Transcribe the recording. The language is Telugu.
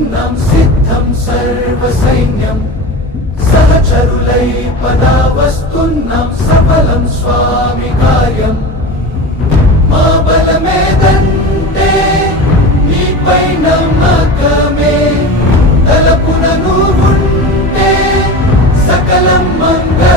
వస్తున్నాం సిద్ధం సర్వ సైన్యం సహచరులై పదా వస్తున్నాం సఫలం స్వామి కార్యం మా బలమేదంటే నీపై నమ్మకమే తలపున నువ్వుంటే సకలం మంగళ